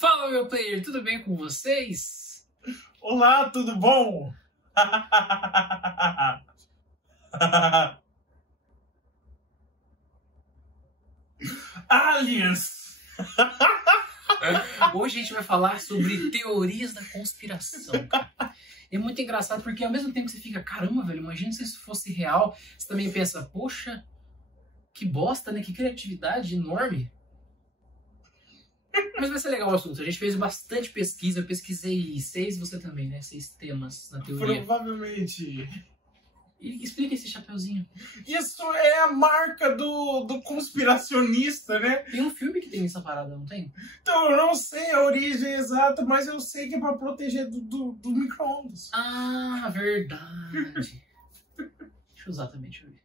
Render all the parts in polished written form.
Fala, meu player, tudo bem com vocês? Olá, tudo bom? Aliens! Hoje a gente vai falar sobre teorias da conspiração, cara. É muito engraçado porque ao mesmo tempo que você fica, caramba, velho, imagina se isso fosse real. Você também pensa, poxa, que bosta, né? Que criatividade enorme. Mas vai ser legal o assunto. A gente fez bastante pesquisa. Eu pesquisei 6, você também, né? 6 temas na teoria. Provavelmente. E explica esse chapeuzinho. Isso é a marca do conspiracionista, né? Tem um filme que tem essa parada, não tem? Então, eu não sei a origem exata, mas eu sei que é pra proteger do micro-ondas. Ah, verdade. Deixa eu usar também, deixa eu ver.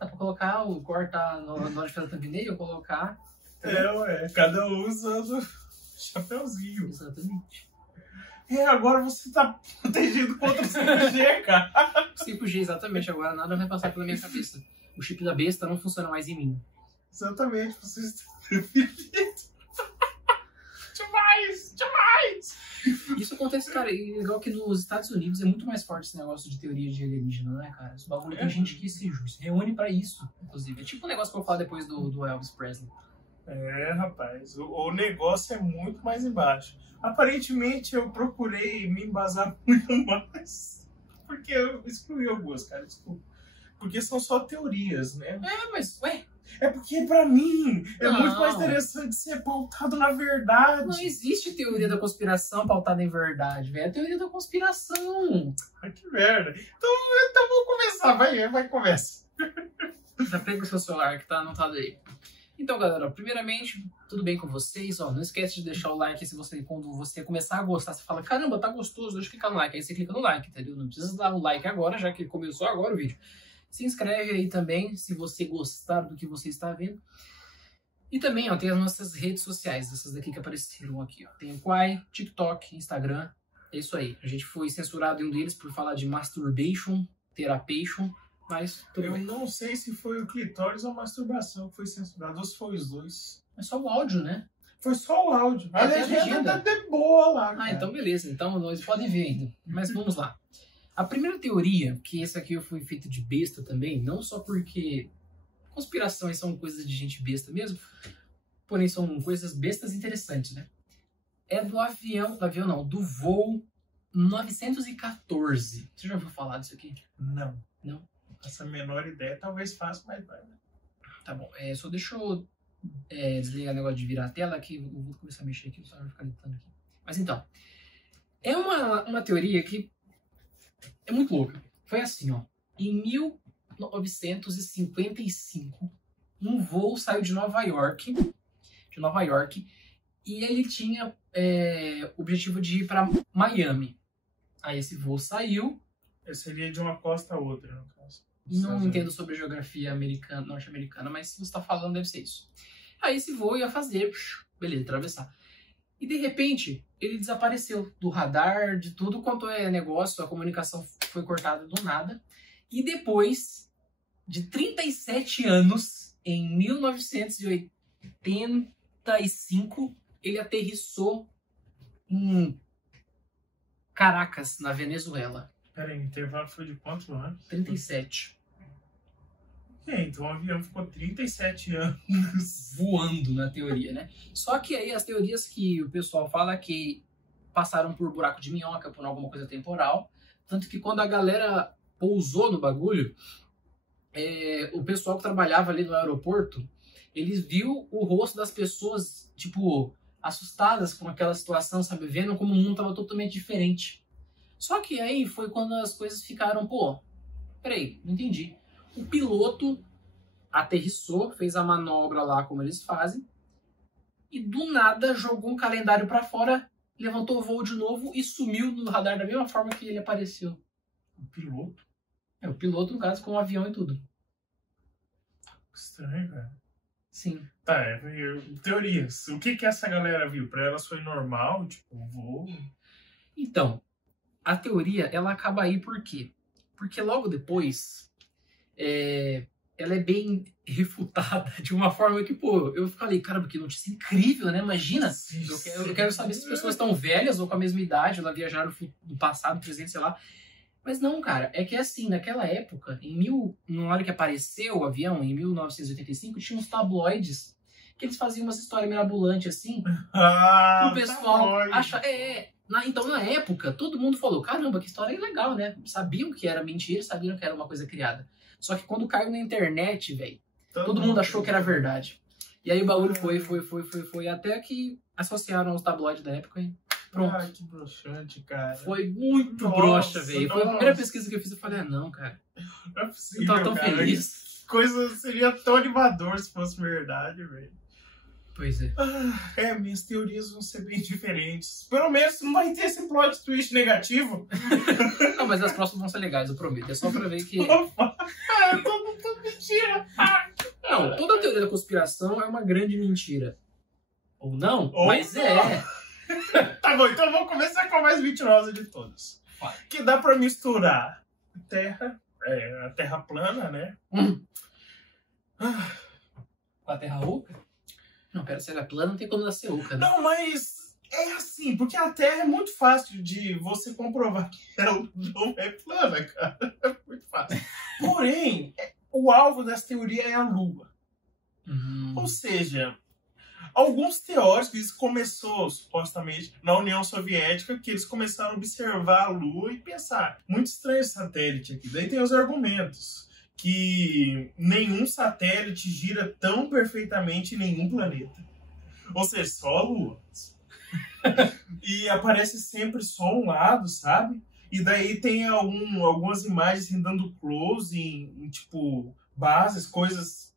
Dá pra colocar, cortar na hora de fazer a thumbnail, colocar. Ué, cada um usando chapeuzinho. Exatamente. Agora você tá protegido contra o 5G, cara. 5G, exatamente. Agora nada vai passar pela minha cabeça. O chip da besta não funciona mais em mim. Exatamente, você está protegido. Demais! Isso acontece, cara, e legal que nos Estados Unidos é muito mais forte esse negócio de teoria de alienígena, não é, cara? Esse bagulho tem gente que se reúne pra isso, inclusive. É tipo o negócio que eu vou falar depois do Elvis Presley. Rapaz, o negócio é muito mais embaixo. Aparentemente eu procurei me embasar muito mais, porque eu excluí algumas, cara, desculpa. Porque são só teorias, né? Mas, ué... É porque pra mim é Não. muito mais interessante ser pautado na verdade. Não existe teoria da conspiração pautada em verdade, velho. É teoria da conspiração. Ai, que merda. Então vamos começar, vai conversa. Já pega o seu celular que tá anotado aí. Então, galera, primeiramente, tudo bem com vocês? Ó, não esquece de deixar o like quando você começar a gostar, você fala, caramba, tá gostoso, deixa eu clicar no like. Aí você clica no like, entendeu? Não precisa dar o like agora, já que começou agora o vídeo. Se inscreve aí também, se você gostar do que você está vendo. E também, ó, tem as nossas redes sociais, essas daqui que apareceram aqui, ó. Tem o Quai, TikTok, Instagram, é isso aí. A gente foi censurado em um deles por falar de masturbation, terapation, mas tudo Eu bem. não sei se foi o clitóris ou a masturbação que foi censurado, ou se foi os dois. É só o áudio, né? Foi só o áudio. A Até a legenda legenda. tá de boa lá, cara. Ah, então beleza. Então nós podem ver ainda. Mas vamos lá. A primeira teoria, que esse aqui eu fui feito de besta também, não só porque conspirações são coisas de gente besta mesmo, porém são coisas bestas interessantes, né? É do do voo 914. Você já ouviu falar disso aqui? Não. Não? Essa menor ideia talvez faça, mas vai, né? Tá bom. Só deixa eu desligar o negócio de virar a tela, que eu vou começar a mexer aqui, só vai ficar editando aqui. Mas então, é uma teoria que é muito louca. Foi assim, ó. Em 1955, um voo saiu de Nova York, e ele tinha o objetivo de ir para Miami. Aí esse voo saiu. Seria de uma costa a outra, no caso. Não entendo sobre geografia norte-americana, mas se você está falando, deve ser isso. Aí esse voo ia fazer, beleza, atravessar. E de repente, ele desapareceu do radar, de tudo quanto é negócio, a comunicação foi cortada do nada. E depois de 37 anos, em 1985, ele aterrissou em Caracas, na Venezuela. Peraí, o intervalo foi de quantos anos? 37. Então o avião ficou 37 anos Voando, na teoria, né? Só que aí as teorias que o pessoal fala que passaram por buraco de minhoca, por alguma coisa temporal. Tanto que quando a galera pousou no bagulho, o pessoal que trabalhava ali no aeroporto, eles viu o rosto das pessoas, tipo, assustadas com aquela situação, sabe? Vendo como o mundo tava totalmente diferente. Só que aí foi quando as coisas ficaram, peraí, não entendi. O piloto aterrissou, fez a manobra lá como eles fazem, e do nada jogou um calendário para fora, levantou o voo de novo e sumiu no radar da mesma forma que ele apareceu. O piloto? O piloto, no caso, com o avião e tudo. Estranho, cara. Sim. Tá, teorias. O que essa galera viu? Pra elas foi normal, tipo, voo? Então, a teoria, ela acaba aí por quê? Porque logo depois, ela é bem refutada de uma forma que, pô, eu falei, caramba, que notícia incrível, né? Imagina, eu quero saber se as pessoas estão velhas ou com a mesma idade, ou viajaram no passado, presente, sei lá. Mas não, cara, é que assim, naquela época, na hora que apareceu o avião, em 1985, tinha uns tabloides que eles faziam umas histórias mirabolantes assim, pro pessoal achar. Então, na época, todo mundo falou, caramba, que história legal, né? Sabiam que era mentira, sabiam que era uma coisa criada. Só que quando caiu na internet, velho, todo mundo achou que era verdade. E aí o bagulho foi, até que associaram aos tabloides da época e pronto. Ah, que broxante, cara. Foi muito broxa, velho. Foi a primeira pesquisa que eu fiz, eu falei, não, cara. Não é possível, eu tava tão feliz. Coisa seria tão animador se fosse verdade, velho. Pois é. Minhas teorias vão ser bem diferentes. Pelo menos não vai ter esse plot twist negativo. Não, mas as próximas vão ser legais, eu prometo. É só pra ver que... Tudo mentira. Não, toda teoria da conspiração é uma grande mentira. Ou não, mas é. Tá bom, então vamos começar com a mais mentirosa de todas. Que dá pra misturar a Terra plana, né? Com a Terra oca? Não, pera, se ela é plana, não tem como ela ser oca, né? Não, mas é assim, porque a Terra é muito fácil de você comprovar que ela não é plana, cara. É muito fácil. Porém, o alvo dessa teoria é a Lua. Ou seja, alguns teóricos, isso começou supostamente na União Soviética, que eles começaram a observar a Lua e pensar, muito estranho esse satélite aqui. Daí tem os argumentos que nenhum satélite gira tão perfeitamente em nenhum planeta. Ou seja, só a Lua. E aparece sempre só um lado, sabe? E daí tem algumas imagens assim, dando close em tipo, bases, coisas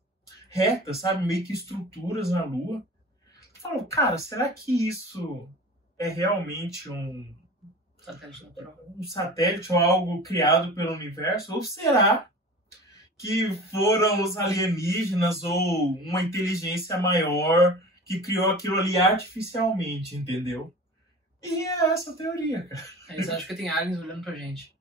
retas, sabe? Meio que estruturas na Lua. Eu falo, cara, será que isso é realmente um satélite ou algo criado pelo universo? Ou será que foram os alienígenas ou uma inteligência maior que criou aquilo ali artificialmente, entendeu? E é essa a teoria, cara. Eles acham que tem aliens olhando pra gente.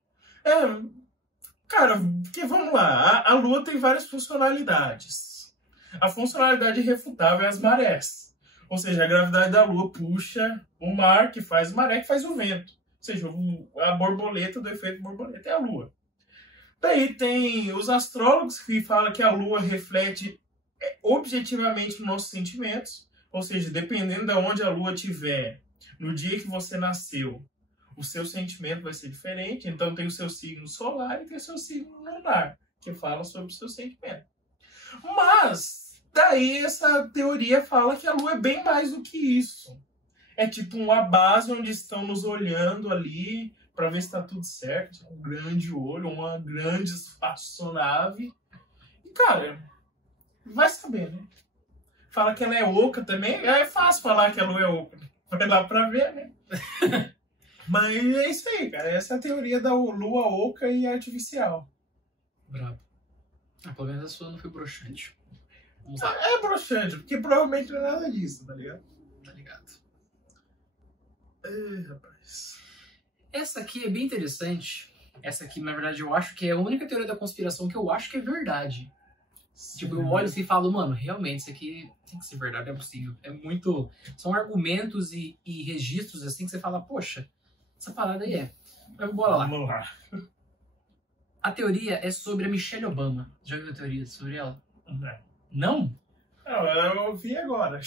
Cara, porque vamos lá, a Lua tem várias funcionalidades. A funcionalidade irrefutável é as marés. Ou seja, a gravidade da Lua puxa o mar, que faz maré, que faz o vento. Ou seja, a borboleta do efeito borboleta é a Lua. Daí tem os astrólogos que falam que a Lua reflete objetivamente os nossos sentimentos. Ou seja, dependendo de onde a Lua estiver, no dia que você nasceu, o seu sentimento vai ser diferente. Então tem o seu signo solar e tem o seu signo lunar, que fala sobre o seu sentimento. Mas, daí essa teoria fala que a Lua é bem mais do que isso. É tipo uma base onde estão nos olhando ali para ver se está tudo certo. Um grande olho, uma grande espaçonave. E, cara, vai saber, né? Fala que ela é oca também. É fácil falar que a Lua é oca. Vai lá pra ver, né? Mas é isso aí, cara. Essa é a teoria da Lua oca e artificial. Brabo. Pelo menos a sua não foi broxante. É broxante, porque provavelmente não é nada disso, tá ligado? Tá ligado. Rapaz. Essa aqui é bem interessante. Essa aqui, na verdade, eu acho que é a única teoria da conspiração que eu acho que é verdade. Sim. Tipo, eu olho assim e falo, mano, realmente, isso aqui tem que ser verdade, não é possível. É muito... São argumentos e registros, assim, que você fala, poxa, essa parada aí é. Mas bora lá. Vamos lá. A teoria é sobre a Michelle Obama. Já viu a teoria sobre ela? Não? Não, eu ouvi agora.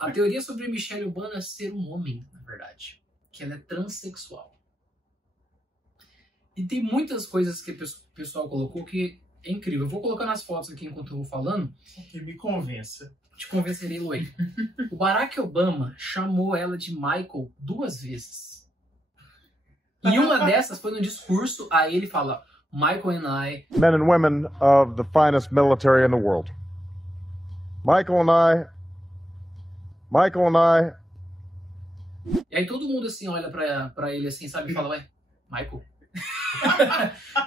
A teoria sobre a Michelle Obama é ser um homem, na verdade. Que ela é transexual. E tem muitas coisas que o pessoal colocou que é incrível. Eu vou colocando as fotos aqui enquanto eu vou falando. Que me convença. Te convencerei, Luei. O Barack Obama chamou ela de Michael 2 vezes. E uma dessas foi no discurso, aí ele fala, Michael and I... Men and women of the finest military in the world. Michael and I... E aí todo mundo assim olha pra ele assim, sabe? E fala, ué, Michael?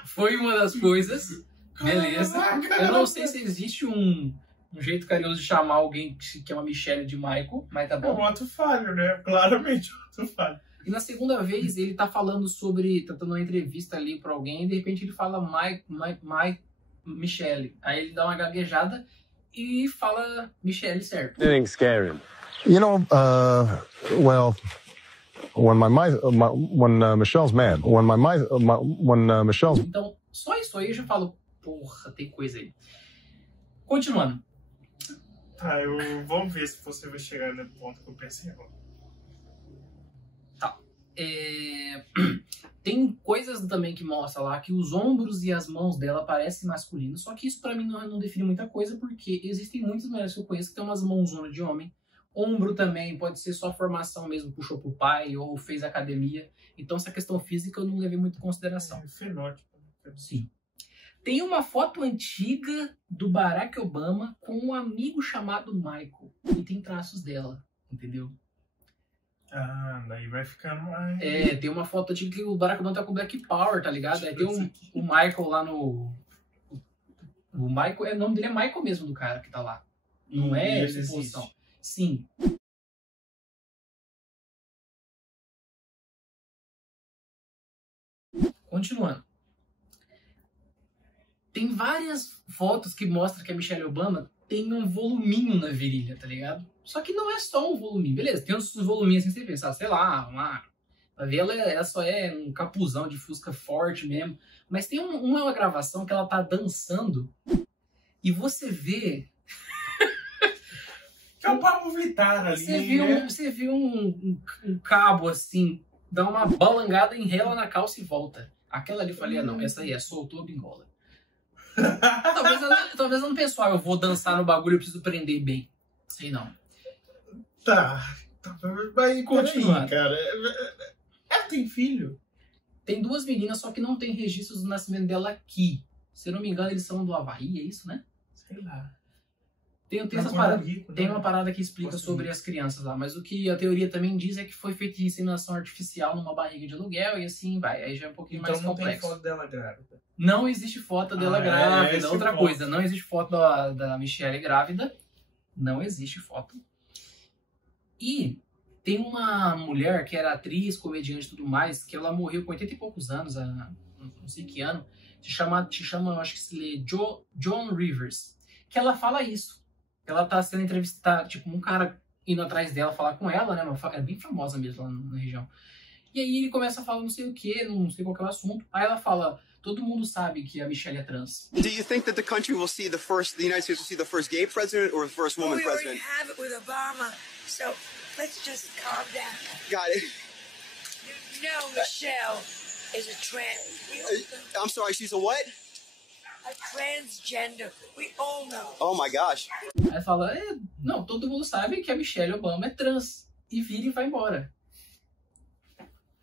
Foi uma das coisas... Beleza. Eu não sei se existe um jeito carinhoso de chamar alguém que é uma Michelle de Michael, mas tá bom. É um ato falho, né? Claramente um ato falho. E na segunda vez ele tá falando sobre... Tá dando uma entrevista ali pra alguém e de repente ele fala Michelle. Aí ele dá uma gaguejada e fala Michelle certo. Anything scary. You know, well, when Michelle's mad, when Michelle's... Então, só isso aí eu já falo, porra, tem coisa aí. Continuando. Tá, vamos ver se você vai chegar no ponto que eu pensei agora. Tá. Tem coisas também que mostra lá que os ombros e as mãos dela parecem masculinos, só que isso pra mim não define muita coisa, porque existem muitas mulheres que eu conheço que tem umas mãozonas de homem. Ombro também pode ser só formação mesmo, puxou pro pai ou fez academia. Então essa questão física eu não levei muito em consideração. Fenótipo. Sim. Tem uma foto antiga do Barack Obama com um amigo chamado Michael. E tem traços dela, entendeu? Ah, daí vai ficar mais... Tem uma foto antiga que o Barack Obama tá com Black Power, tá ligado? Aí tem o Michael lá no... O Michael, o nome dele é Michael mesmo, do cara que tá lá. Não é suposição. Sim. Continuando. Tem várias fotos que mostram que a Michelle Obama tem um voluminho na virilha, tá ligado? Só que não é só um voluminho, beleza? Tem uns voluminhos assim, você pensar, sei lá, vai ver, ela só é um capuzão de fusca forte mesmo. Mas tem uma gravação que ela tá dançando e você vê... Que é o Pablo Vittar ali. Você viu um cabo assim, dá uma balangada, enrela na calça e volta. Aquela ali eu falei, não, essa aí soltou a bingola. talvez ela não pensou, eu vou dançar no bagulho, eu preciso prender bem. Sei não. Tá. Vai continuar, cara. Ela tem filho? Tem duas meninas, só que não tem registros do nascimento dela aqui. Se eu não me engano, eles são do Havaí, é isso, né? Sei lá. Tem essas paradas. Tem uma parada que explica sobre as crianças lá, mas o que a teoria também diz é que foi feita inseminação artificial numa barriga de aluguel e assim vai. Aí já é um pouquinho mais complexo. Então não tem foto dela grávida? Não existe foto dela grávida. Outra coisa, não existe foto da Michelle grávida. Não existe foto. E tem uma mulher que era atriz, comediante e tudo mais, que ela morreu com 80 e poucos anos, não sei que ano, se chama, eu acho que se lê Joan Rivers, que ela fala isso. Ela tá sendo entrevistada, tipo, um cara indo atrás dela falar com ela, né? É bem famosa mesmo lá na região. E aí ele começa a falar não sei o que, não sei qual que é o assunto. Aí ela fala, todo mundo sabe que a Michelle é trans. Do you think that the country will see the United States will see the first gay president or the first woman president? We already have it with Obama, so let's just calm down. Got it. You know Michelle is a trans... I'm sorry, she's a what? A transgender. We all know. Oh my gosh. Aí fala, não, todo mundo sabe que a Michelle Obama é trans. E vira e vai embora.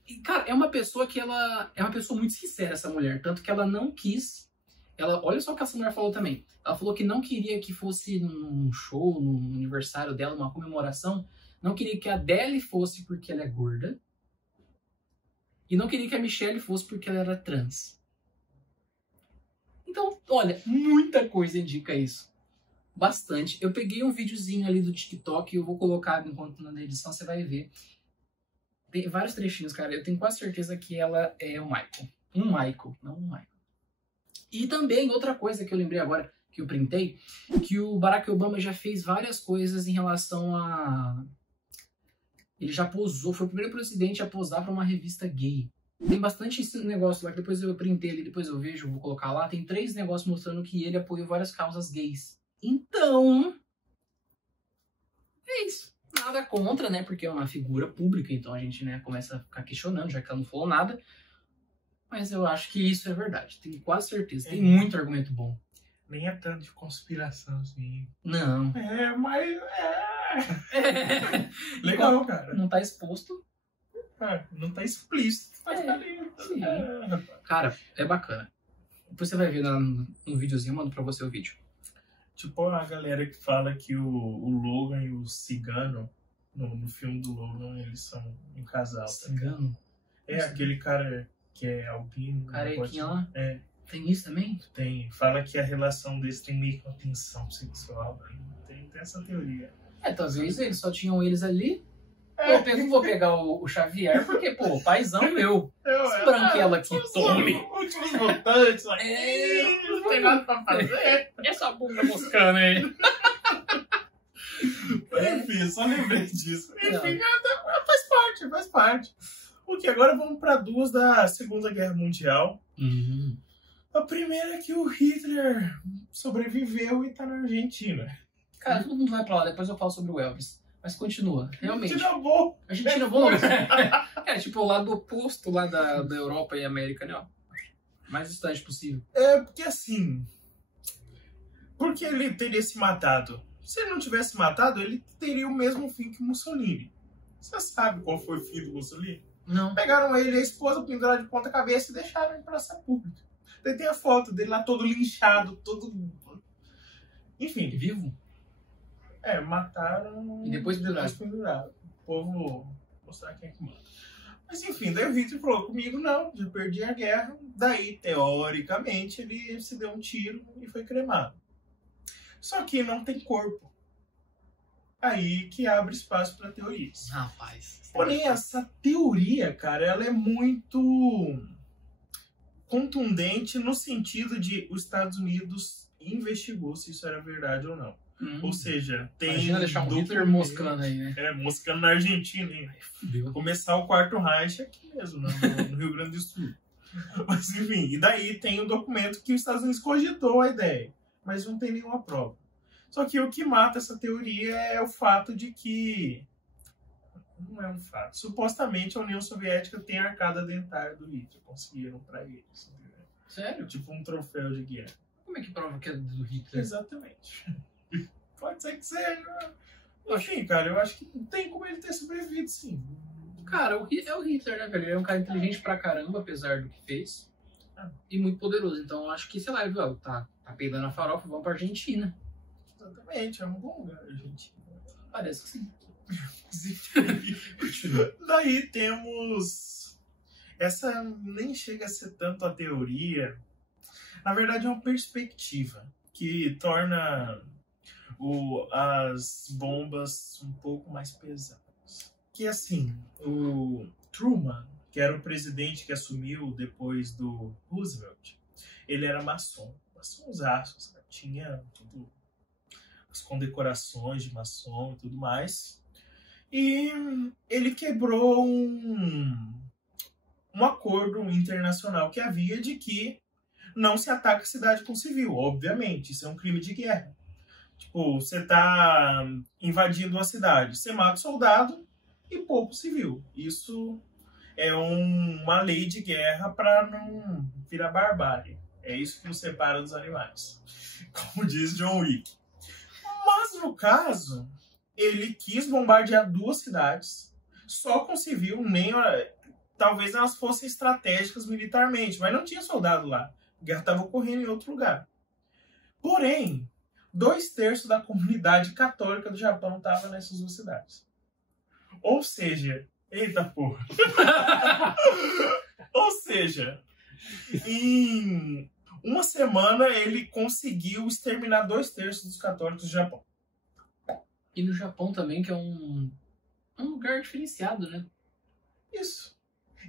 E, cara, é uma pessoa que ela... É uma pessoa muito sincera, essa mulher. Tanto que ela não quis... Olha só o que essa mulher falou também. Ela falou que não queria que fosse num show, num aniversário dela, uma comemoração. Não queria que a Adele fosse porque ela é gorda. E não queria que a Michelle fosse porque ela era trans. Então, olha, muita coisa indica isso. Bastante. Eu peguei um videozinho ali do TikTok e eu vou colocar enquanto na edição você vai ver. Tem vários trechinhos, cara. Eu tenho quase certeza que ela é o Michael. Um Michael, não um Michael. E também, outra coisa que eu lembrei agora, que eu printei, que o Barack Obama já fez várias coisas em relação a... Ele já posou, foi o primeiro presidente a posar para uma revista gay. Tem bastante esse negócio lá, que depois eu printei ali, depois eu vejo, vou colocar lá. Tem 3 negócios mostrando que ele apoiou várias causas gays. Então, é isso. Nada contra, né? Porque é uma figura pública, então a gente, né, começa a ficar questionando, já que ela não falou nada. Mas eu acho que isso é verdade. Tenho quase certeza. Tem muito argumento bom. Nem é tanto de conspiração, assim. Não. Mas... Legal, cara. Não tá exposto. Não tá explícito, mas tá ali. Sim. Cara, é bacana. Depois você vai ver no videozinho, eu mando pra você o vídeo. Tipo a galera que fala que o Logan e o Cigano, no filme do Logan, eles são um casal. Cigano? Aquele cara que é albino. Carequinha lá? É. Tem isso também? Tem. Fala que a relação deles tem meio que uma tensão sexual. Tem essa teoria. Talvez eles só tinham eles ali. Pô, eu não vou pegar o Xavier, porque, pô, paizão meu. Esse branquelo aqui, tome. Últimos votantes, Não tem nada pra fazer. Essa bunda moscando aí. Enfim, só lembrei disso. Não. Enfim, faz parte. Ok, agora vamos para duas da Segunda Guerra Mundial. A primeira é que o Hitler sobreviveu e tá na Argentina. Cara, todo mundo vai pra lá, depois eu falo sobre o Elvis. Mas continua, realmente. Travou. A gente não vou. É tipo o lado oposto lá da Europa e América, né? Ó. Mais distante possível. É, porque assim... Por que ele teria se matado? Se ele não tivesse matado, ele teria o mesmo fim que Mussolini. Você sabe qual foi o fim do Mussolini? Não. Pegaram ele e a esposa, penduraram de ponta cabeça e deixaram em praça pública. Daí tem a foto dele lá todo linchado, todo... Enfim. Vivo? Mataram E depois penduraram. O povo... Vou mostrar quem é que manda. Mas enfim, daí o Hitler falou, comigo não, já perdi a guerra. Daí, teoricamente, ele se deu um tiro e foi cremado. Só que não tem corpo. Aí que abre espaço para teorias. Rapaz. Porém, essa teoria, cara, ela é muito contundente no sentido de os Estados Unidos investigou se isso era verdade ou não. Ou seja, tem... Imagina deixar um Hitler moscando aí, né? Moscando na Argentina, hein? Começar o Quarto Reich aqui mesmo, no Rio Grande do Sul. Mas enfim, e daí tem o documento que os Estados Unidos cogitou a ideia, mas não tem nenhuma prova. Só que o que mata essa teoria é o fato de que... Não é um fato. Supostamente a União Soviética tem a arcada dentária do Hitler. Conseguiram pra eles. Entendeu? Sério? Tipo um troféu de guerra. Como é que prova que é do Hitler? Exatamente. Pode ser que seja. Enfim, cara, eu acho que não tem como ele ter sobrevivido, sim. Cara, é o Hitler, né, velho? Ele é um cara inteligente pra caramba, apesar do que fez. E muito poderoso. Então, eu acho que, sei lá, ele tá peidando a farofa, vamos pra Argentina. Exatamente, é um bom lugar, Argentina. Parece que sim. Daí temos... Essa nem chega a ser tanto a teoria. Na verdade, é uma perspectiva que torna as bombas um pouco mais pesadas. Que assim, o Truman, que era o presidente que assumiu depois do Roosevelt, ele era maçom. Maçonzaço, sabe? Tinha tudo, as condecorações de maçom e tudo mais. E ele quebrou um acordo internacional que havia de que não se ataca a cidade com civil. Obviamente, isso é um crime de guerra. Tipo, você tá invadindo uma cidade, você mata o soldado e poupa o civil. Isso é uma lei de guerra para não virar barbárie. É isso que nos separa dos animais. Como diz John Wick. Mas, no caso, ele quis bombardear duas cidades, só com civil, talvez elas fossem estratégicas militarmente, mas não tinha soldado lá. A guerra estava ocorrendo em outro lugar. Porém, 2/3 da comunidade católica do Japão estava nessas duas cidades. Ou seja, eita porra. Ou seja, em uma semana ele conseguiu exterminar 2/3 dos católicos do Japão. E no Japão também, que é um lugar diferenciado, né? Isso.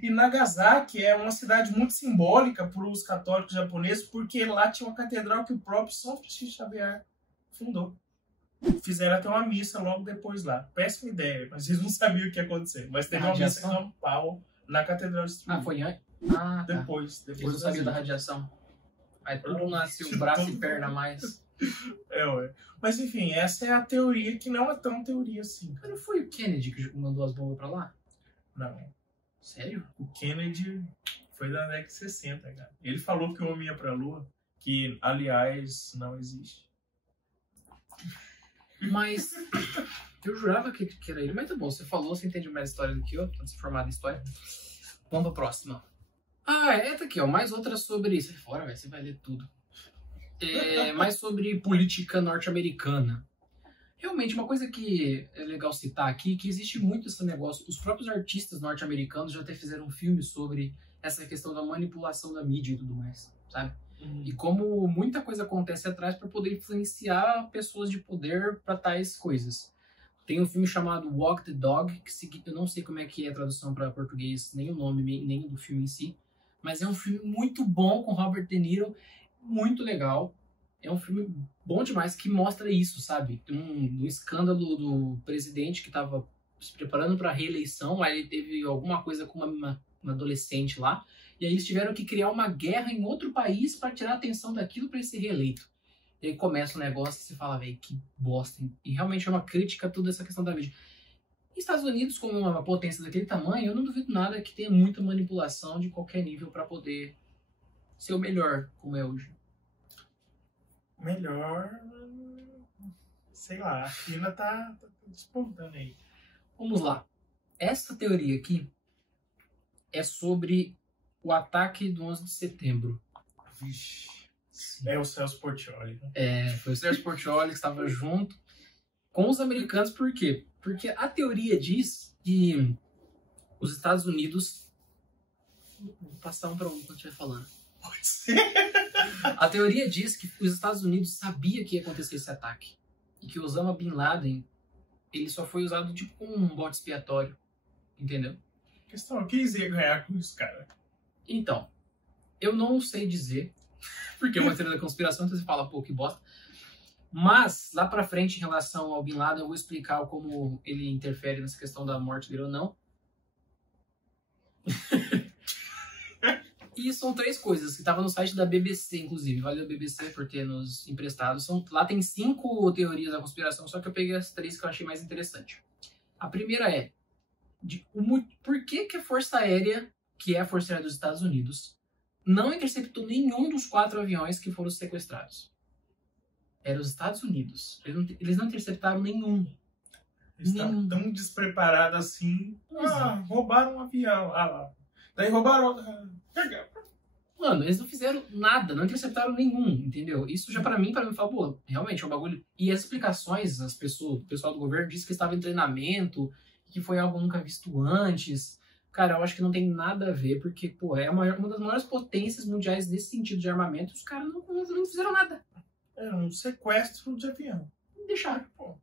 E Nagasaki é uma cidade muito simbólica para os católicos japoneses, porque lá tinha uma catedral que o próprio São Francisco Xavier fundou. Fizeram até uma missa logo depois lá. Péssima ideia, mas eles não sabiam o que ia acontecer. Mas teve uma missa campal na catedral destruída. Ah, foi antes? Depois. Eles não sabiam da radiação. Aí tudo nasce o braço e perna a mais. Ué. Mas enfim, essa é a teoria que não é tão teoria assim. Mas não foi o Kennedy que mandou as bombas pra lá? Não. Sério? O Kennedy foi da década de 60, cara. Ele falou que o homem ia pra Lua, que, aliás, não existe. Mas eu jurava que era ele. Mas tá bom, você falou, você entende mais história do que eu, tá se formado em história. Vamos pra próxima. Tá aqui, ó. Mais outra sobre isso. Sai fora, velho, você vai ler tudo. Mais sobre política norte-americana. Realmente, uma coisa que é legal citar aqui, que existe muito esse negócio. Os próprios artistas norte-americanos já até fizeram um filme sobre essa questão da manipulação da mídia e tudo mais, sabe? E como muita coisa acontece atrás para poder influenciar pessoas de poder para tais coisas. Tem um filme chamado Walk the Dog, que eu não sei como é que é a tradução para português, nem o nome, nem do filme em si, mas é um filme muito bom com Robert De Niro, muito legal. É um filme bom demais que mostra isso, sabe? Um escândalo do presidente que estava se preparando para a reeleição, aí ele teve alguma coisa com uma adolescente lá, e aí eles tiveram que criar uma guerra em outro país para tirar a atenção daquilo para ele ser reeleito. E aí começa o negócio e você fala, velho, que bosta. E realmente é uma crítica a toda essa questão da mídia. Estados Unidos, como uma potência daquele tamanho, eu não duvido nada que tenha muita manipulação de qualquer nível para poder ser o melhor, como é hoje. Melhor... Sei lá, a China tá despontando aí. Vamos lá. Essa teoria aqui é sobre o ataque do 11 de setembro. Vixe. É o Celso Portiolli. Foi o Celso Portiolli que estava junto com os americanos. Por quê? Porque a teoria diz que os Estados Unidos... Vou passar um para um quando estiver falando. Pode ser. A teoria diz que os Estados Unidos sabia que ia acontecer esse ataque. E que Osama Bin Laden, ele só foi usado tipo como um bode expiatório. Entendeu? A questão é, quem ia ganhar com isso, cara? Então, eu não sei dizer... Porque é uma teoria da conspiração, então você fala, pô, que bosta. Mas, lá pra frente, em relação ao Bin Laden, eu vou explicar como ele interfere nessa questão da morte dele ou não. E são 3 coisas, que estavam no site da BBC, inclusive. Valeu, BBC, por ter nos emprestado. Lá tem 5 teorias da conspiração, só que eu peguei as 3 que eu achei mais interessante. A primeira é, por que a Força Aérea, que é a Força Aérea dos Estados Unidos, não interceptou nenhum dos 4 aviões que foram sequestrados? Era os Estados Unidos. Eles não interceptaram nenhum. Eles estavam tão despreparados assim. Roubaram um avião. Daí roubaram... Mano, eles não fizeram nada, não interceptaram nenhum, entendeu? Isso já pra mim fala, pô, realmente é um bagulho. E as explicações, o pessoal do governo disse que estava em treinamento, que foi algo nunca visto antes. Cara, eu acho que não tem nada a ver, porque, pô, é uma das maiores potências mundiais nesse sentido de armamento, os caras não fizeram nada. Era um sequestro de avião. Deixaram. Pô,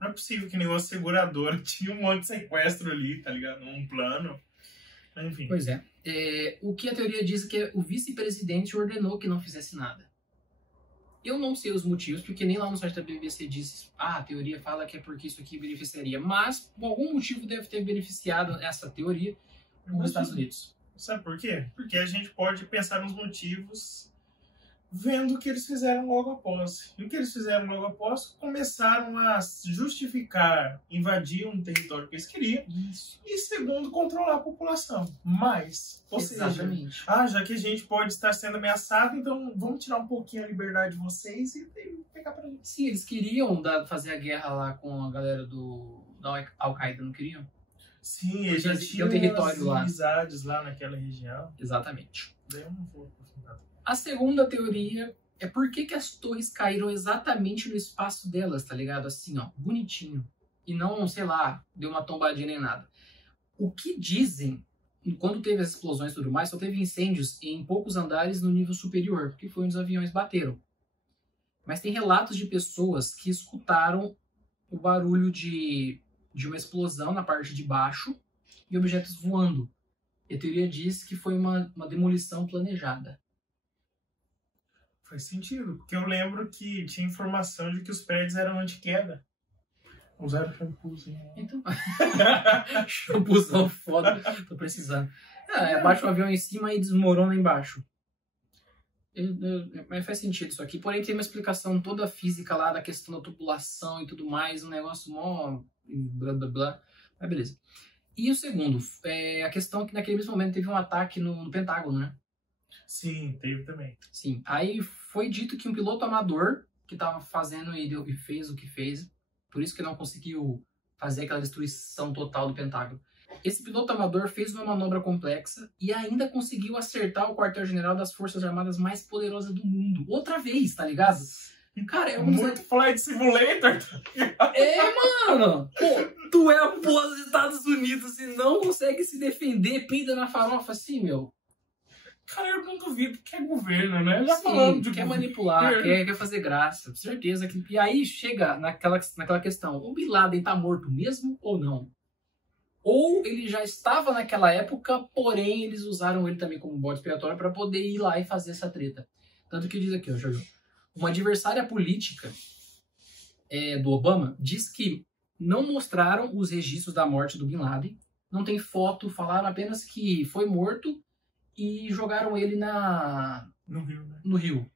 não é possível que nenhuma seguradora tinha um monte de sequestro ali, tá ligado? Num plano. Enfim. Pois é. O que a teoria diz é que o vice-presidente ordenou que não fizesse nada. Eu não sei os motivos, porque nem lá no site da BBC diz a teoria fala que é porque isso aqui beneficiaria. Mas, por algum motivo, deve ter beneficiado essa teoria nos Estados Unidos. Sabe por quê? Porque a gente pode pensar nos motivos vendo o que eles fizeram logo após. E o que eles fizeram logo após, começaram a justificar, invadir um território que eles queriam. Isso. E segundo, controlar a população. Mas, ou Exatamente. seja, já que a gente pode estar sendo ameaçado, então vamos tirar um pouquinho a liberdade de vocês e pegar pra gente. Sim, eles queriam fazer a guerra lá com a galera da Al-Qaeda, não queriam? Sim, eles já tinham território lá. amizades lá naquela região. Exatamente. Daí eu não vou aprofundar. A segunda teoria é por que as torres caíram exatamente no espaço delas, tá ligado? Assim, ó, bonitinho. E não, sei lá, deu uma tombadinha nem nada. O que dizem, quando teve as explosões e tudo mais, só teve incêndios em poucos andares no nível superior, porque foi onde os aviões bateram. Mas tem relatos de pessoas que escutaram o barulho de uma explosão na parte de baixo e objetos voando. E a teoria diz que foi uma demolição planejada. Faz sentido, porque eu lembro que tinha informação de que os prédios eram anti-queda. Usaram shampoozinho. Então, shampoozão foda, tô precisando. Abaixa o avião em cima e desmorona embaixo. Mas faz sentido isso aqui. Porém, tem uma explicação toda física lá da questão da tubulação e tudo mais, um negócio mó blá blá blá. Mas beleza. E o segundo, a questão que naquele mesmo momento teve um ataque no Pentágono, né? Sim, teve também. Sim. Aí foi dito que um piloto amador que estava fazendo e fez o que fez, por isso que não conseguiu fazer aquela destruição total do Pentágono. Esse piloto amador fez uma manobra complexa e ainda conseguiu acertar o quartel-general das Forças Armadas mais poderosas do mundo. Outra vez, tá ligado? Cara, é muito Flight Simulator. Mano! Pô, tu é a porra dos Estados Unidos e não consegue se defender, peida na farofa assim, meu. Cara, eu não duvido que é governo, né? Já Sim, falando de quer governo. manipular, quer fazer graça, com certeza. E aí chega naquela questão, o Bin Laden tá morto mesmo ou não? Ou ele já estava naquela época, porém eles usaram ele também como bode expiatório para poder ir lá e fazer essa treta. Tanto que diz aqui, ó, Jojo, uma adversária política do Obama diz que não mostraram os registros da morte do Bin Laden, não tem foto, falaram apenas que foi morto e jogaram ele No Rio, né? no rio.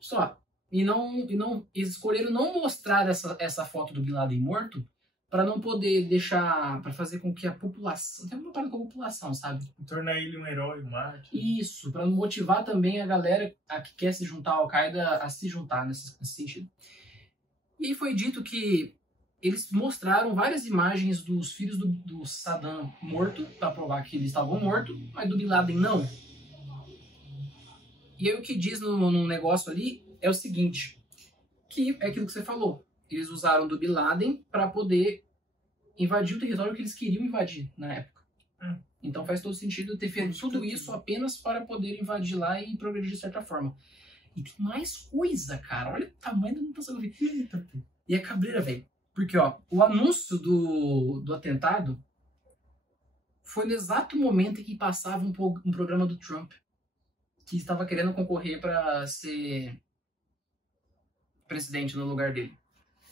Só. E eles escolheram não mostrar essa foto do Bin Laden morto para não poder deixar, para fazer com que a população, tem uma parada com a população, sabe? Tornar ele um herói, um mártir. Isso, para motivar também a galera que quer se juntar à Al-Qaeda a se juntar nesse sentido. E foi dito que eles mostraram várias imagens dos filhos do Saddam morto, para provar que eles estavam mortos, mas do Bin Laden não. E aí o que diz no negócio ali é o seguinte, que é aquilo que você falou. Eles usaram do Bin Laden para poder invadir o território que eles queriam invadir na época. Então faz todo sentido ter feito tudo isso apenas para poder invadir lá e progredir de certa forma. E tem mais coisa, cara. Olha o tamanho da mutação que eu vi. E a cabreira, velho. Porque, ó, o anúncio do atentado foi no exato momento em que passava um programa do Trump, que estava querendo concorrer para ser presidente no lugar dele.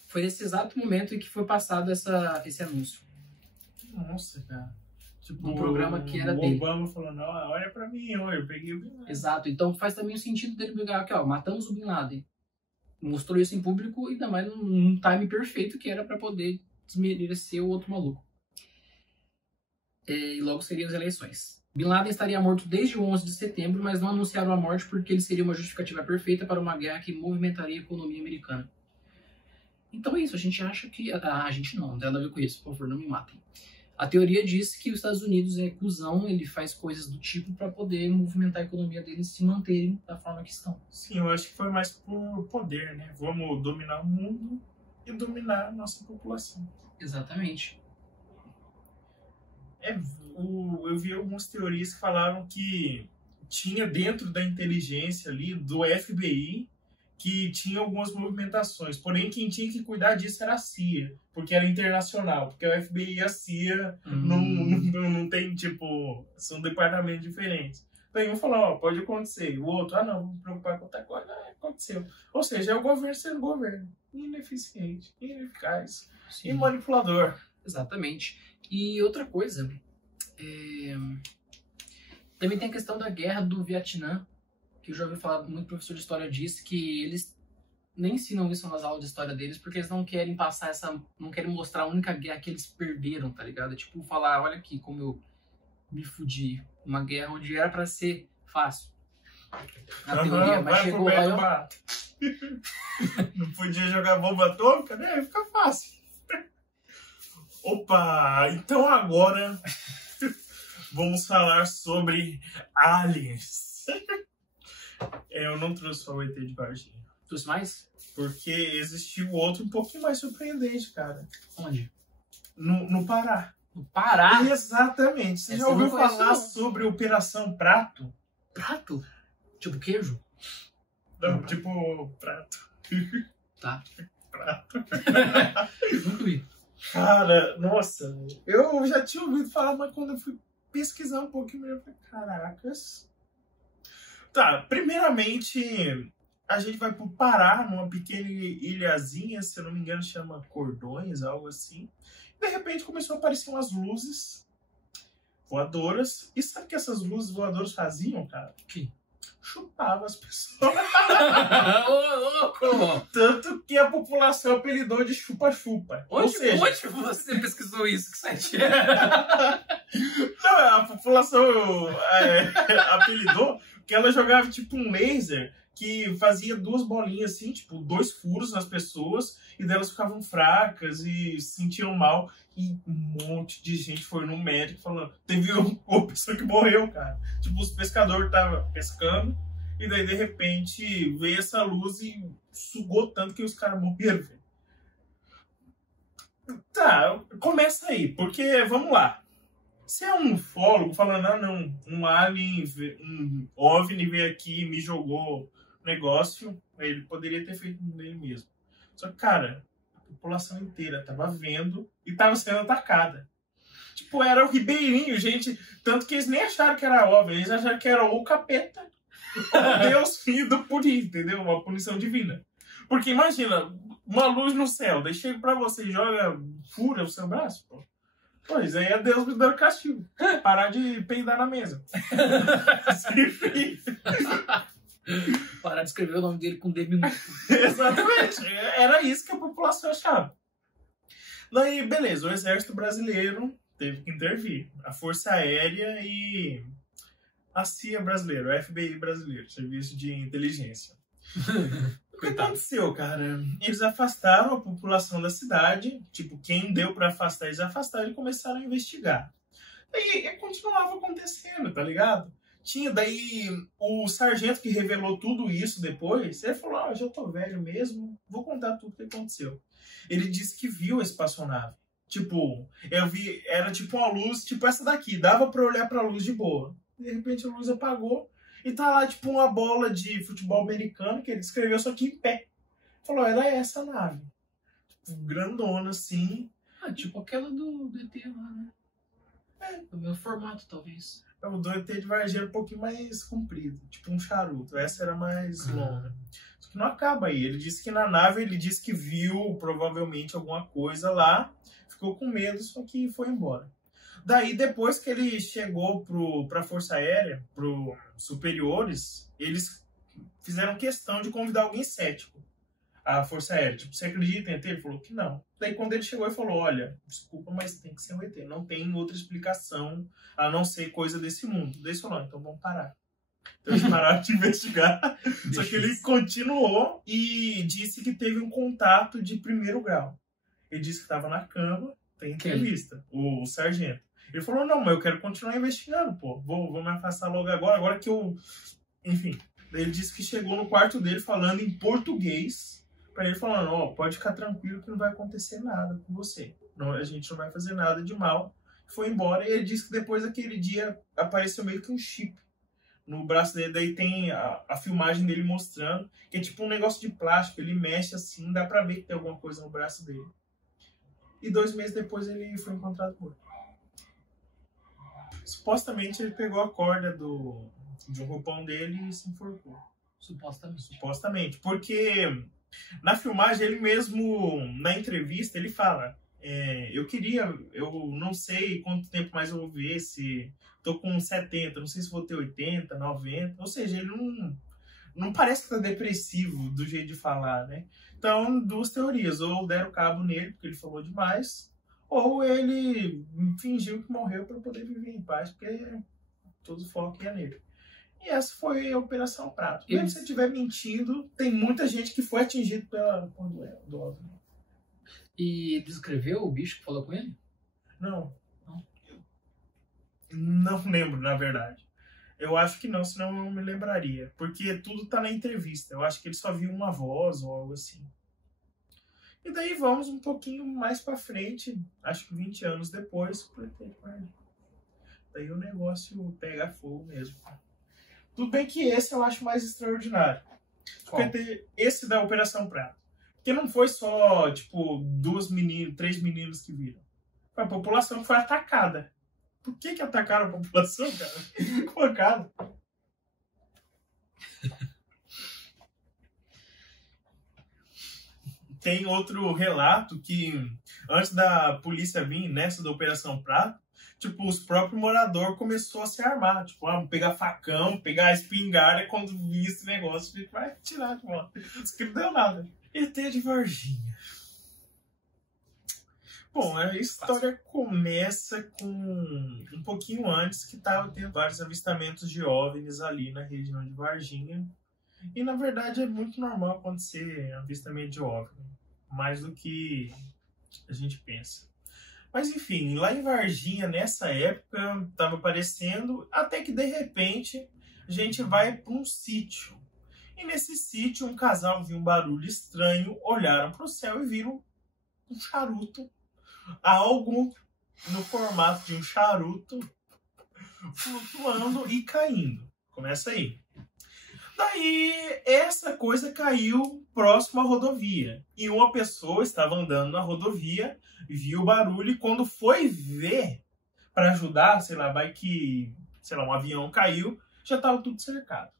Foi nesse exato momento em que foi passado esse anúncio. Nossa, cara. Tipo, Um programa que era dele. O Obama falando, olha pra mim, olha, eu peguei o Bin Laden. Exato. Então faz também o sentido dele pegar aqui, ó, matamos o Bin Laden. Mostrou isso em público e ainda mais num time perfeito que era para poder desmerecer o outro maluco. E logo seriam as eleições. Bin Laden estaria morto desde o 11 de setembro, mas não anunciaram a morte porque ele seria uma justificativa perfeita para uma guerra que movimentaria a economia americana. Então é isso, a gente acha que... a gente não tem nada a ver com isso, por favor, não me matem. A teoria diz que os Estados Unidos é cuzão, ele faz coisas do tipo para poder movimentar a economia deles e se manterem da forma que estão. Sim, eu acho que foi mais por poder, né? Vamos dominar o mundo e dominar a nossa população. Exatamente. Eu vi algumas teorias que falaram que tinha dentro da inteligência ali, do FBI, que tinha algumas movimentações. Porém, quem tinha que cuidar disso era a CIA, porque era internacional. Porque o FBI e a CIA não tem, tipo, são departamentos diferentes. Então, um falou, pode acontecer. O outro, não, vou me preocupar com outra coisa. Aconteceu. Ou seja, é o governo sendo governo. Ineficiente, ineficaz e manipulador. Exatamente. E outra coisa, também tem a questão da guerra do Vietnã, que eu já ouvi falar, muito professor de história disse que eles nem ensinam isso nas aulas de história deles, porque eles não querem passar não querem mostrar a única guerra que eles perderam, tá ligado? Tipo, falar, olha aqui como eu me fudi. Uma guerra onde era pra ser fácil. Na teoria, mas chegou lá Não podia jogar bomba atômica, né? Fica fácil. Opa, então agora vamos falar sobre aliens. Eu não trouxe só o ET de Varginha. Trouxe mais? Porque existiu outro um pouquinho mais surpreendente, cara. Onde? No Pará. No Pará? Exatamente. Você já ouviu falar sobre Operação Prato? Prato? Tipo queijo? Não, tipo prato. Tá. Prato. Nunca vi. Cara, nossa. Eu já tinha ouvido falar, mas quando eu fui pesquisar um pouquinho melhor, eu falei, caracas. Tá, primeiramente, a gente vai pro Pará, numa pequena ilhazinha, se eu não me engano, chama Cordões, algo assim. De repente começou a aparecer umas luzes voadoras. E sabe o que essas luzes voadoras faziam, cara? Que? Chupava as pessoas. Ô, louco! Tanto que a população apelidou de chupa-chupa. Onde você pesquisou isso? Que site é? Não, a população apelidou que ela jogava tipo um laser que fazia duas bolinhas assim, tipo, 2 furos nas pessoas, e delas ficavam fracas e se sentiam mal. E um monte de gente foi no médico falando, teve uma pessoa que morreu, cara. Tipo, os pescadores estavam pescando, e daí de repente veio essa luz e sugou tanto que os caras morreram, velho. Tá, começa aí, porque, vamos lá. Se é um ufólogo falando, ah não, um alien, um OVNI veio aqui e me jogou negócio, ele poderia ter feito nele mesmo. Só que, cara, a população inteira tava vendo e tava sendo atacada. Tipo, era o Ribeirinho, gente. Tanto que eles nem acharam que era OVNI, eles acharam que era ou o capeta ou Deus indo punir, entendeu? Uma punição divina. Porque imagina, uma luz no céu, daí chega pra você e joga, fura o seu braço, pô. Pois aí é Deus me dando castigo. Parar de peidar na mesa. Parar de escrever o nome dele com D minúsculo. Exatamente. Era isso que a população achava. Daí, beleza, o exército brasileiro teve que intervir. A Força Aérea e a CIA brasileira, o FBI brasileiro, Serviço de Inteligência. O que aconteceu, cara? Eles afastaram a população da cidade. Tipo, quem deu pra afastar, eles afastaram e começaram a investigar. Daí continuava acontecendo, tá ligado? Tinha daí o sargento que revelou tudo isso depois. Ele falou, ah, já tô velho mesmo, vou contar tudo o que aconteceu. Ele disse que viu a espaçonave. Tipo, eu vi, era tipo uma luz, tipo essa daqui, dava pra olhar pra luz de boa. De repente a luz apagou e tá lá tipo uma bola de futebol americano que ele escreveu só que em pé. Falou, era essa nave. Tipo, grandona assim. Ah, tipo aquela do ET lá, né? É. Do meu formato, talvez. O do ET de Varginha era um pouquinho mais comprido, tipo um charuto. Essa era mais longa. Só que não acaba aí. Ele disse que na nave, ele disse que viu provavelmente alguma coisa lá, ficou com medo, só que foi embora. Daí, depois que ele chegou pra Força Aérea, pros superiores, eles fizeram questão de convidar alguém cético à Força Aérea. Tipo, você acredita em ET? Ele falou que não. Daí, quando ele chegou, ele falou, olha, desculpa, mas tem que ser um ET. Não tem outra explicação a não ser coisa desse mundo. Daí ele falou, então vamos parar. Então eles pararam de investigar. Só que ele continuou e disse que teve um contato de primeiro grau. Ele disse que estava na cama, tem entrevista, o sargento. Ele falou, não, mas eu quero continuar investigando, pô. Vou me afastar logo agora que eu... Enfim. Daí ele disse que chegou no quarto dele falando em português, pra ele falando, ó, pode ficar tranquilo que não vai acontecer nada com você. Não, a gente não vai fazer nada de mal. Foi embora e ele disse que depois daquele dia apareceu meio que um chip no braço dele. Daí tem a filmagem dele mostrando que é tipo um negócio de plástico. Ele mexe assim, dá pra ver que tem alguma coisa no braço dele. E 2 meses depois ele foi encontrado morto. Supostamente ele pegou a corda de um roupão dele e se enforcou. Supostamente. Porque na filmagem ele mesmo, na entrevista, ele fala, eu não sei quanto tempo mais eu vou ver, se tô com 70, não sei se vou ter 80, 90, ou seja, ele não parece que tá depressivo do jeito de falar, né? Então, 2 teorias, ou deram cabo nele porque ele falou demais, ou ele fingiu que morreu para poder viver em paz, porque todo o foco ia nele. E essa foi a Operação Prato. Mesmo se você estiver mentindo, tem muita gente que foi atingido do OVNI. E descreveu o bicho que falou com ele? Não. Não lembro, na verdade. Eu acho que não, senão eu não me lembraria. Porque tudo tá na entrevista. Eu acho que ele só viu uma voz ou algo assim. E daí vamos um pouquinho mais pra frente, acho que 20 anos depois, daí o negócio pega fogo mesmo. Tudo bem que esse eu acho mais extraordinário. Porque esse da Operação Prato. Porque não foi só, tipo, 3 meninos que viram. Foi a população que foi atacada. Por que atacaram a população, cara? Colocado. Tem outro relato que, antes da polícia vir nessa da Operação Prato, tipo, os próprios moradores começaram a se armar. Tipo, pegar facão, pegar espingarda, quando vi esse negócio, a gente vai tirar de volta. Isso que não deu nada. ET de Varginha. Bom, a história começa com um pouquinho antes, que estava tendo vários avistamentos de OVNIs ali na região de Varginha. E, na verdade, é muito normal acontecer avistamento de OVNI, mais do que a gente pensa. Mas, enfim, lá em Varginha, nessa época, estava aparecendo, até que, de repente, a gente vai para um sítio. E, nesse sítio, um casal viu um barulho estranho, olharam para o céu e viram um charuto, algo no formato de um charuto, flutuando e caindo. Começa aí. Daí, essa coisa caiu próximo à rodovia. E uma pessoa estava andando na rodovia, viu o barulho e quando foi ver para ajudar, sei lá, vai que, sei lá, um avião caiu, já estava tudo cercado